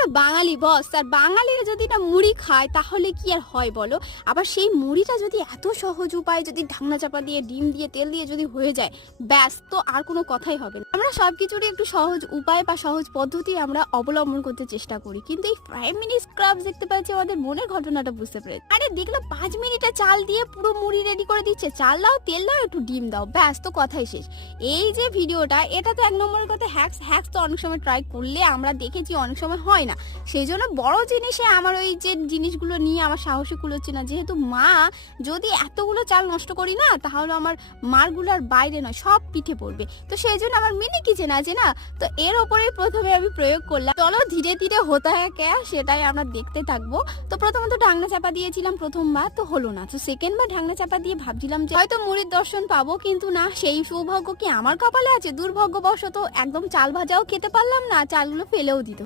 আমরা বাঙালি বস, আর বাঙালিরা যদি না মুড়ি খায় তাহলে কি আর হয় বলো। আবার সেই মুড়িটা যদি এত সহজ উপায়, যদি ঢাকনা চাপা দিয়ে ডিম দিয়ে তেল দিয়ে যদি হয়ে যায়, ব্যাস, তো আর কোনো কথাই হবে না। আমরা সবকিছুরই একটু সহজ উপায় বা সহজ পদ্ধতি আমরা অবলম্বন করতে চেষ্টা করি, কিন্তু এই 5 মিনিট স্ক্রাবস দেখতে পাচ্ছি আমাদের মনের ঘটনাটা বুঝতে পেরেছি। আরে দেখলো 5 মিনিটে চাল দিয়ে পুরো মুড়ি রেডি করে দিচ্ছে, চাল দাও, তেল দাও, একটু ডিম দাও, ব্যাস, তো কথাই শেষ। এই যে ভিডিওটা, এটা তো এক নম্বরের কথা হ্যাক্স তো অনেক সময় ট্রাই করলে আমরা দেখেছি অনেক সময় হয় না। সেই জন্য বড় জিনিসে আমার ওই যে জিনিসগুলো নিয়ে আমার সাহসী কুলোচ্ছে না, যেহেতু মা, যদি এতগুলো চাল নষ্ট করি না তাহলে আমার মারগুলার বাইরে নয় সব পিঠে পড়বে। তো সেই জন্য আমার মিনি কিচেন আছে না, তো এর ওপরেই প্রথমে আমি প্রয়োগ করলাম। চলো ধীরে ধীরে হতা হ্যাঁ কে, সেটাই আমরা দেখতে থাকবো। তো প্রথমত ঢাকনা চাপা দিয়েছিলাম প্রথমবার, তো হলো না। তো সেকেন্ডবার ঢাকনা চাপা দিয়ে ভাবছিলাম যে হয়তো মুড়ির দর্শন পাবো, কিন্তু না, সেই সৌভাগ্য কি আমার কপালে আছে? দুর্ভাগ্যবশত একদম চাল ভাজাও খেতে পারলাম না, চালগুলো ফেলেও দিত।